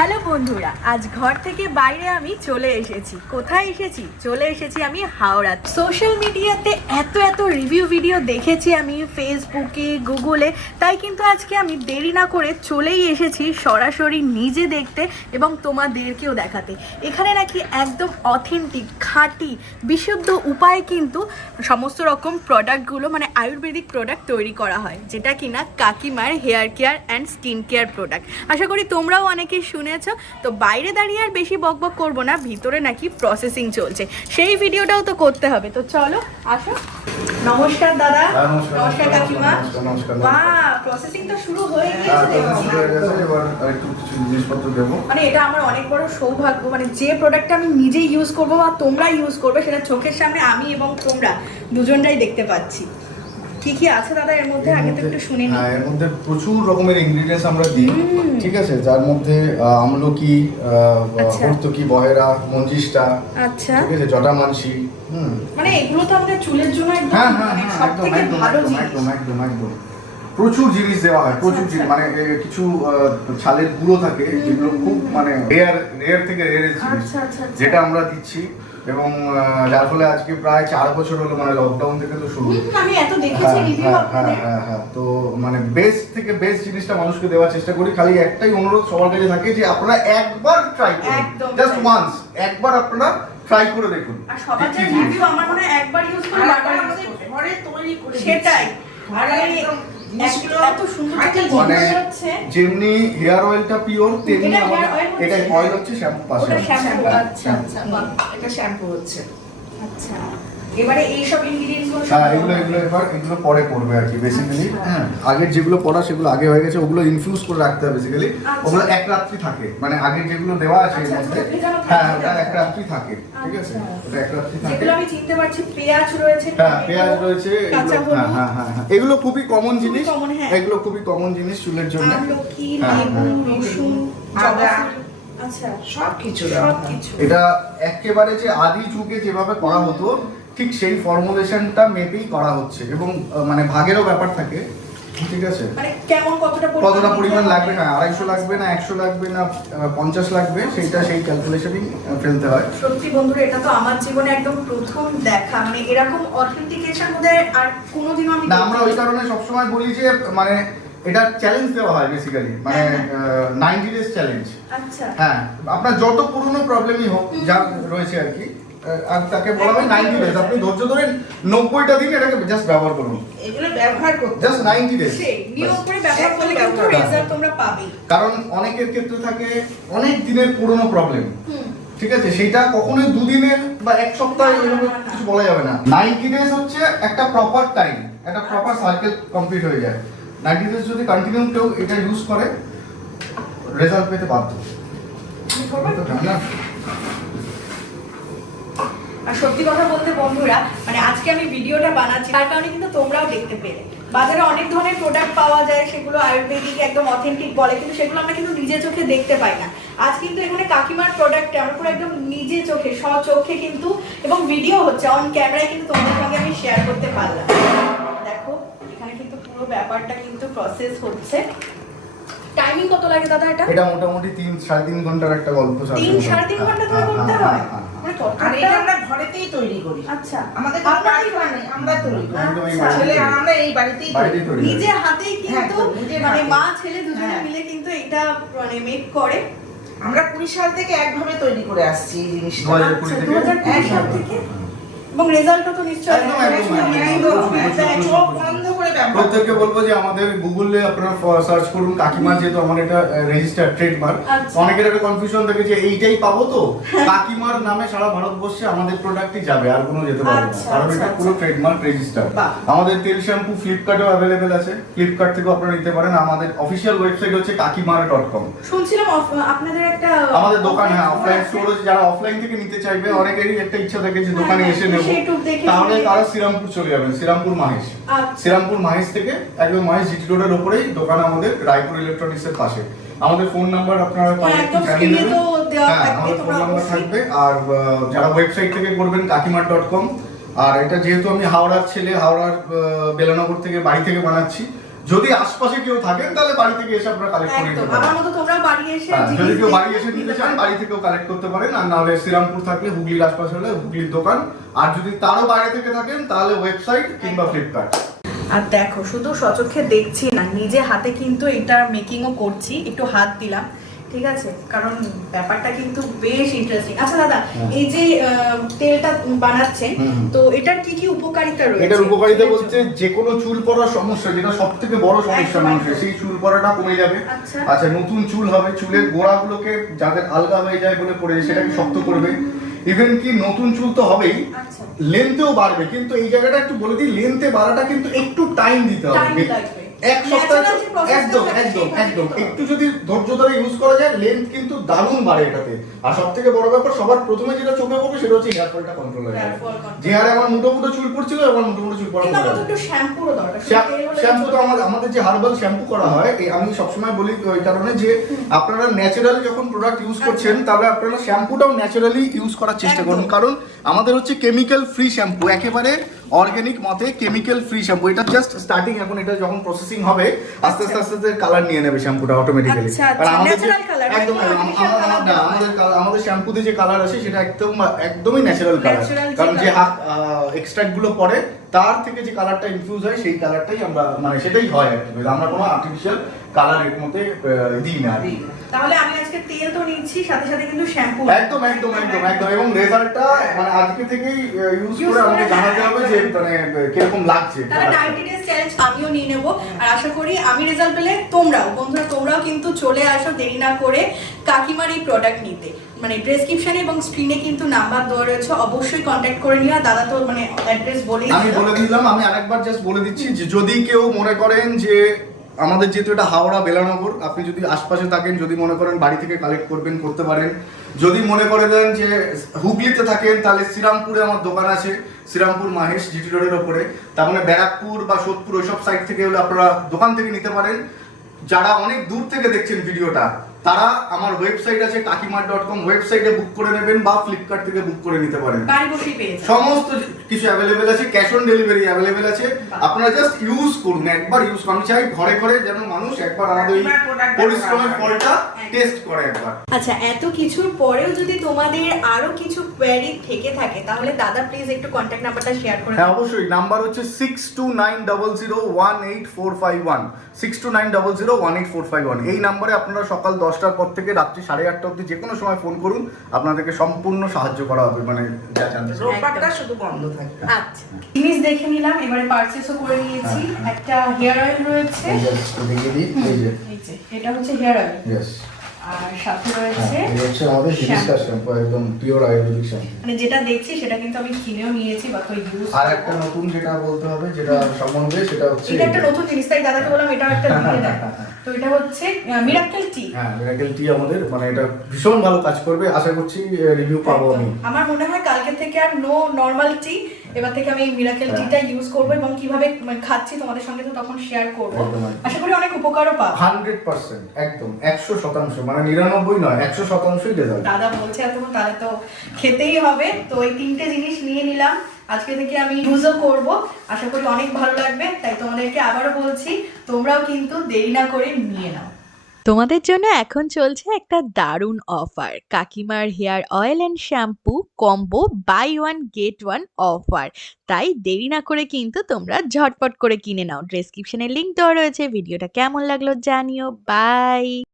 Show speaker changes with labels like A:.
A: Hello বন্ধুরা, আজ ঘর থেকে বাইরে আমি চলে এসেছি। কোথায় এসেছি? চলে এসেছি আমি হাওড়া। সোশ্যাল মিডিয়াতে এত এত রিভিউ ভিডিও দেখেছি আমি ফেসবুকে গুগলে তাই কিন্তু আজকে আমি দেরি না করে চলেই এসেছি সরাসরি নিজে দেখতে এবং তোমাদেরকেও দেখাতে। এখানে নাকি একদম অথেন্টিক খাঁটি, বিশুদ্ধ উপায়ে কিন্তু সমস্ত রকম প্রোডাক্টগুলো মানে আয়ুর্বেদিক প্রোডাক্ট তৈরি করা হয়, যেটা কিনা কাকিমার hair care and skin care product আশা করি তোমরাও অনেকেই শুনেছো? তো বাইরে দাঁড়িয়ে আর বেশি বকবক করব না ভিতরে নাকি প্রসেসিং চলছে। সেই ভিডিওটাও তো করতে হবে। তো চলো আসো। নমস্কার দাদা।
B: হ্যাঁ, নমস্কার,
A: কাকিমা। বাহ প্রসেসিং তো শুরু হয়ে
B: হ্যাঁ, গেছে,
A: মানে এটা আমার অনেক বড় সৌভাগ্য মানে যে প্রোডাক্টটা আমি নিজেই ইউজ করব বা তোমরা ইউজ করবে সেটা চোখের সামনে আমি এবং তোমরা দুজনটাই দেখতে পাচ্ছি। কি কি আছে দাদা এর মধ্যে? আগে তো একটু শুনে
B: হ্যাঁ এর মধ্যে প্রচুর রকমের ইনগ্রিডিয়েন্টস আমরা দিই। ঠিক আছে? যার মধ্যে আমলকি
A: আচ্ছা।
B: হর্তকি বহেরা মঞ্জিষ্টা
A: আচ্ছা।
B: ঠিক আছে? জটামানসি
A: মানে এগুলো তো আমাদের চুলের জন্য একদম
B: হ্যাঁ হ্যাঁ
A: মানে
B: হ্যাঁ
A: ভালো জিনিস।
B: একদম একদম একদম। প্রচুর জিনিস দেওয়া হয় প্রচুর
A: আচ্ছা,
B: জিনিস।
A: আচ্ছা।
B: মানে কিছু ছালের গুঁড়ো থাকে যেগুলো খুব মানে রেয়ার রেয়ার থেকে রেয়ার জিনিস। যেটা আমরা দিচ্ছি এবং যার ফলে আজকে প্রায় চার বছর হলো মানে লকডাউন থেকে তো শুরু
A: আমি এত দেখেছি
B: হ্যাঁ,
A: রিভিউ
B: হ্যাঁ, হ্যাঁ,
A: আপনাদের
B: হ্যাঁ, হ্যাঁ। তো মানে বেস্ট থেকে বেস্ট জিনিসটা মানুষকে দেওয়ার চেষ্টা করি খালি একটাই অনুরোধ সবার কাছে থাকে যে আপনারা একবার ট্রাই করুন জাস্ট। ওয়ান্স একবার আপনারা ট্রাই করে দেখুন
A: আর সবার যে। রিভিউ আমার মনে হয় একবার ইউজ করে বারবার
C: ঘরে তৈরি করে
A: সেটাই। আর
B: মানে যেমনি হেয়ার অয়েলটা পিওর তেমনি
A: এটা hair
B: আমাদের এটা অয়েল হচ্ছে শ্যাম্পু পাশে
A: শ্যাম্পু আচ্ছা আচ্ছা।
C: এটা শ্যাম্পু হচ্ছে।
A: আচ্ছা। এবারে এই সব ইনগ্রেডিয়েন্টস
B: হ্যাঁ এগুলো এগুলো এবার এগুলো পরে করবে আর কি বেসিক্যালি
A: আচ্ছা।
B: হ্যাঁ আগের যেগুলো পড়া সেগুলো আগে হয়ে গেছে ওগুলো ইনফিউজ করে রাখতে হবে বেসিক্যালি। ওগুলো এক রাত্রি থাকে মানে আগের যেগুলো দেওয়া আছে এর মধ্যে
A: ওটা ভেজানো থাকে,
B: হ্যাঁ ওটা এক রাত্রি থাকে ঠিক আছে। ওটা এক রাত্রি থাকে
A: যেগুলো আমি চিনতে পারছি পেঁয়াজ রয়েছে
B: পেঁয়াজ রয়েছে এগুলো হ্যাঁ হ্যাঁ হ্যাঁ হ্যাঁ। এগুলো খুবই কমন জিনিস
A: হ্যাঁ।
B: এগুলো খুবই কমন জিনিস চুলের জন্য
A: আমলকি
B: হ্যাঁ,
A: লেবু
B: হ্যাঁ।
A: রসুন
C: আদা।
A: আচ্ছা
C: সব কিছু
B: এটা একেবারে যে আদি যুগে যেভাবে করা হতো ঠিক সেই ফর্মুলেশনটা মেপেই করা হচ্ছে এবং মানে ভাগেরও ব্যাপার থাকে ঠিক আছে?
A: মানে কেমন কতটা
B: পরিমাণ লাগবে? হ্যাঁ আড়াইশো লাগবে না একশো লাগবে না পঞ্চাশ লাগবে সেইটা সেই ক্যালকুলেশনই ফেলতে হয়।
A: সত্যি বন্ধুরা এটা তো আমার জীবনে একদম প্রথম দেখা। মানে এরকম অথেন্টিকেশন বোধ আর কোনোদিনও আমি
B: না আমরা ওই কারণে সবসময় বলি যে মানে এটা চ্যালেঞ্জ দেওয়া হয় বেসিক্যালি মানে নাইনটি ডেজ চ্যালেঞ্জ
A: আচ্ছা।
B: হ্যাঁ আপনার যত পুরনো প্রবলেমই হোক যা রয়েছে আর কি আর তাকে বলা হয় নাইনটি ডেজ আপনি ধৈর্য ধরেন নব্বইটা দিন এটাকে জাস্ট ব্যবহার করুন।
C: এগুলো ব্যবহার করতে
B: জাস্ট নাইনটি ডেজ
A: নিয়ম করে ব্যবহার করলে কিন্তু রেজাল্ট তোমরা পাবেই
B: কারণ অনেকের ক্ষেত্রে থাকে অনেক দিনের পুরনো প্রবলেম ঠিক আছে? সেটা কখনোই দুদিনের বা এক সপ্তাহে। কিছু বলা যাবে না। নাইনটি ডেজ হচ্ছে একটা প্রপার টাইম একটা প্রপার সার্কেল কমপ্লিট হয়ে যায়। নাইনটি ডেজ যদি কন্টিনিউ কেউ এটা ইউজ করে রেজাল্ট পেতে বাধ্য। না?
A: আর সত্যি কথা বলতে বন্ধুরা মানে আজকে আমি ভিডিওটা বানাচ্ছি তার কারণে কিন্তু তোমরাও দেখতে পেলে। বাজারে অনেক ধরনের প্রোডাক্ট পাওয়া যায় সেগুলো আয়ুর্বেদিক একদম অথেন্টিক বলে কিন্তু সেগুলো আমরা কিন্তু নিজে চোখে দেখতে পাই না। আজ কিন্তু এখানে কাকিমার প্রোডাক্টে আমরা পুরো একদম নিজে চোখে চোখে কিন্তু এবং ভিডিও হচ্ছে অন ক্যামেরায় কিন্তু তোমাদের সঙ্গে আমি শেয়ার করতে পারলাম। দেখো এখানে কিন্তু পুরো ব্যাপারটা কিন্তু প্রসেস হচ্ছে। টাইমিং কত লাগে দাদা এটা?
B: এটা মোটামুটি তিন সাড়ে তিন ঘণ্টার একটা গল্প
A: তিন সাড়ে তিন ঘণ্টা। ধরে
B: হ্যাঁ,
A: করতে
B: হ্যাঁ,
C: আর এটা আমরা ঘরেতেই তৈরি করি।
A: আচ্ছা।
C: আমাদের
A: আপনারাই
C: বানাই। আমরা তৈরি করি।
B: এই
A: আচ্ছা।
C: ছেলে আর আমরা এই বাড়িতেই তৈরি
A: নিজে হাতেই কিন্তু
C: হ্যাঁ,
A: মানে মা ছেলে দুজনে
C: হ্যাঁ।
A: মিলে কিন্তু এটা মানে মেক করে।
C: আমরা কুড়ি সাল থেকে একভাবে তৈরি করে আসছি এই জিনিসটা।
B: দু হাজার কুড়ি
A: আচ্ছা,
B: থেকে?
A: 2020 সাল থেকে? এবং রেজাল্টও তো নিশ্চয়ই
B: প্রত্যেককে বলব যে আমাদের গুগলে আপনারা সার্চ করুন কাকিমা যেহেতু আমার এটা রেজিস্টার ট্রেডমার্ক। অনেকের একটা কনফিউশন থাকে যে এইটাই পাবো তো? কাকিমার নামে সারা ভারতবর্ষে আমাদের প্রোডাক্টই যাবে আর কোনো যেতে পারবে না। কারণ এটা পুরো। ট্রেডমার্ক রেজিস্টার আমাদের তেল শ্যাম্পু ফ্লিপকার্টেও অ্যাভেলেবেল আছে। ফ্লিপকার্ট থেকেও আপনারা নিতে পারেন। আমাদের অফিসিয়াল ওয়েবসাইট হচ্ছে কাকিমারা ডট কম
A: শুনছিলাম আপনাদের একটা
B: আমাদের দোকান হ্যাঁ অফলাইন। স্টোর যারা অফলাইন থেকে নিতে চাইবে অনেকেরই একটা ইচ্ছা থাকে যে দোকানে
A: হ্যাঁ,
B: এসে নেব। তাহলে তারা শ্রীরামপুর চলে যাবেন শ্রীরামপুর মাহেশ।
A: আচ্ছা।
B: শ্রীরামপুর মাহেশ থেকে একদম মাহেশ জিটি রোডের ওপরেই দোকান আমাদের রায়পুর ইলেকট্রনিক্স এর পাশে। আমাদের ফোন নাম্বার আপনারা
A: হ্যাঁ,
B: জানিয়ে দেবেন হ্যাঁ
A: থাকবে,
B: আমাদের ফোন নাম্বার থাকবে। আর যারা ওয়েবসাইট থেকে করবেন কাকিমার ডট কম আর এটা যেহেতু আমি হাওড়ার ছেলে হাওড়ার বেলানগর থেকে বাড়ি থেকে বানাচ্ছি যদি আশপাশে কেউ থাকেন তাহলে বাড়ি থেকে এসে আপনারা কালেক্ট করে নিতে পারেন।
A: মতো তোমরা বাড়ি এসে
B: হ্যাঁ, যদি কেউ বাড়ি এসে নিতে চান বাড়ি থেকেও কালেক্ট করতে পারেন। আর নাহলে শ্রীরামপুর থাকলে হুগলির আশপাশে হলে হুগলির দোকান। আর যদি তারও বাইরে থেকে থাকেন তাহলে ওয়েবসাইট কিংবা ফ্লিপকার্ট
A: আর দেখো শুধু সচক্ষে দেখছি না নিজে হাতে কিন্তু এটা মেকিংও করছি। একটু হাত দিলাম। ঠিক আছে? কারণ ব্যাপারটা কিন্তু বেশ ইন্টারেস্টিং আচ্ছা দাদা
B: হ্যাঁ।
A: এই যে তেলটা বানাচ্ছেন। তো এটার কি কি উপকারিতা রয়েছে?
B: এটার উপকারিতা বলতে যে কোনো চুল পড়ার সমস্যা যেটা বড় সমস্যা মানুষের সেই চুল পড়াটা কমে যাবে।
A: আচ্ছা।
B: আচ্ছা নতুন চুল হবে চুলের গোড়াগুলোকে যাদের আলগা হয়ে যায় বলে পড়ে সেটাকে শক্ত করবে। ইভেন কি নতুন চুল তো হবেই
A: আচ্ছা।
B: লেন্থেও বাড়বে কিন্তু এই জায়গাটা একটু বলে দিই লেন্থে বাড়াটা কিন্তু একটু টাইম দিতে হবে। এক সপ্তাহ একদম একদম একদম। একটু যদি ধৈর্য ধরে ইউজ করা যায় লেন্থ কিন্তু দারুণ বাড়ে এটাতে। আর সব থেকে বড় ব্যাপার সবার প্রথমে যেটা চোখে পড়বে সেটা হচ্ছে হেয়ার ফলটা কন্ট্রোল হয়ে
A: control।
B: যে হারে আমার মোটামুটি মুটো চুল পড়ছিল আমার মোটামুটি মুটো চুল পড়া
A: একটু শ্যাম্পুরও
B: শ্যাম্পু তো আমাদের আমাদের যে হার্বাল শ্যাম্পু করা হয় আমি সবসময় বলি ওই কারণে যে আপনারা ন্যাচারাল যখন প্রোডাক্ট ইউজ করছেন তাহলে আপনারা শ্যাম্পুটাও ন্যাচারালি ইউজ করার চেষ্টা করুন। কারণ আমাদের হচ্ছে কেমিক্যাল ফ্রি শ্যাম্পু একেবারে অর্গানিক মতে কেমিক্যাল ফ্রি শ্যাম্পু এটা জাস্ট স্টার্টিং এখন এটা যখন প্রসেসিং হবে আস্তে আস্তে আস্তে আস্তে কালার নিয়ে নেবে শ্যাম্পুটা অটোমেটিক্যালি
A: আচ্ছা, আচ্ছা,
B: একদম। আমাদের শ্যাম্পুতে যে কালার আছে সেটা একদম একদমই ন্যাচারাল কালার কারণ যে এক্সট্রাক্টগুলো পড়ে তার থেকে যে কালারটা ইনফিউজ হয় সেই কালারটাই আমরা মানে সেটাই হয় আর কি। আমরা কোনো আর্টিফিশিয়াল কালারের মধ্যে দিই না।
A: তাহলে আমি আজকে তেল তো নিচ্ছি সাথে সাথে কিন্তু শ্যাম্পু
B: একদম একদম একদম একদম। এবং রেজাল্টটা মানে আজকে থেকেই ইউজ করে আমাকে জানাতে হবে যে মানে কীরকম লাগছে।
A: তাহলে ডেজ চ্যালেঞ্জ আমিও নিয়ে নেব। আর আশা করি আমি রেজাল্ট পেলে তোমরাও বন্ধুরা তোমরাও কিন্তু চলে আসো দেরি না করে কাকিমার এই প্রোডাক্ট নিতে। মানে ডেসক্রিপশনে এবং স্ক্রিনে কিন্তু নাম্বার দেওয়া রয়েছে অবশ্যই কন্ট্যাক্ট করে নিও। দাদা তো মানে অ্যাড্রেস বলে
B: আমি বলে দিলাম আমি আরেকবার জাস্ট বলে দিচ্ছি যে যদি কেউ মনে করেন যে আমাদের যেহেতু এটা হাওড়া বেলানগর, আপনি যদি আশপাশে থাকেন, যদি মনে করেন বাড়ি থেকে কালেক্ট করবেন, করতে পারেন। যদি মনে করে দেন যে হুগলিতে থাকেন, তাহলে শ্রীরামপুরে আমার দোকান আছে, শ্রীরামপুর মাহেশ জিটি রোডের ওপরে। তার মানে ব্যারাকপুর বা সোদপুর ওইসব সাইড থেকে হলে আপনারা দোকান থেকে নিতে পারেন। যারা অনেক দূর থেকে দেখছেন ভিডিওটা তারা আমার ওয়েবসাইট আছে কাকিমার ডট কম ওয়েবসাইটে বুক করে নেবেন বা ফ্লিপকার্ট থেকে বুক করে নিতে পারেন। সমস্ত কিছু অ্যাভেলেবেল আছে ক্যাশ অন ডেলিভারি অ্যাভেলেবেল আছে। আপনারা জাস্ট ইউজ করুন একবার ইউজ করুন। চাই ঘরে ঘরে যেন মানুষ একবার আমাদের এই পরিশ্রমের ফলটা টেস্ট করে একবার।
A: আচ্ছা এত কিছুর পরেও যদি তোমাদের আরও কিছু কোয়ারি থেকে থাকে তাহলে দাদা প্লিজ একটু কন্ট্যাক্ট নাম্বারটা শেয়ার করে
B: হ্যাঁ অবশ্যই। নাম্বার হচ্ছে six two nine double zero one eight four five one six two nine double zero one eight four five one এই নাম্বারে আপনারা সকাল দশটার পর থেকে রাত্রি সাড়ে আটটা অবধি যে কোনো সময় ফোন করুন। আপনাদেরকে সম্পূর্ণ সাহায্য করা হবে মানে যা জানতে চান।
C: রোববারটা শুধু বন্ধ থাকবে
A: আচ্ছা। জিনিস দেখে নিলাম এবারে পারচেজও করে নিয়েছি।
B: হ্যাঁ।
A: একটা হেয়ার অয়েল রয়েছে।
B: এই just দেখিয়ে দিই, এই যে,
A: এটা হচ্ছে হেয়ার অয়েল আর সাথে
B: হ্যাঁ,
A: রয়েছে
B: আমাদের একদম আয়ুর্বেদিক।
A: মানে যেটা দেখছি সেটা কিন্তু আমি কিনেও নিয়েছি বা তো ইউজ
B: আর একটা নতুন যেটা বলতে হবে যেটা সম্বন্ধে সেটা হচ্ছে
A: এটা একটা নতুন জিনিস তাই দাদাকে বললাম একটা তো এটা হচ্ছে টি
B: হ্যাঁ মিরাকেল টি আমাদের মানে এটা ভীষণ ভালো কাজ করবে। আশা করছি রিভিউ পাবো আমি।
A: আমার মনে হয় কালকে থেকে আর নো নর্মাল টি এবার থেকে আমি মিরাকেল। টিটা ইউজ করব এবং কীভাবে মানে খাচ্ছি তোমাদের সঙ্গে তো তখন শেয়ার করব। আশা করি অনেক উপকারও পাবো।
B: হান্ড্রেড পার্সেন্ট একদম একশো শতাংশ মানে নিরানব্বই নয় একশো শতাংশই রেজাল্ট
A: দাদা বলছে এত তাহলে তো খেতেই হবে। তো এই তিনটে জিনিস নিয়ে নিলাম। আজকে থেকে আমি ইউজও করব। আশা করি অনেক ভালো লাগবে। তাই তোমাদেরকে আবারও বলছি তোমরাও কিন্তু দেরি না করে নিয়ে নাও।
D: তোমাদের জন্য এখন চলছে একটা দারুণ অফার কাকিমার hair oil and shampoo combo buy one get one offer তাই দেরি না করে কিন্তু তোমরা ঝটপট করে কিনে নাও। ডেসক্রিপশনে লিঙ্ক দেওয়া রয়েছে। ভিডিওটা কেমন লাগল জানিও। বাই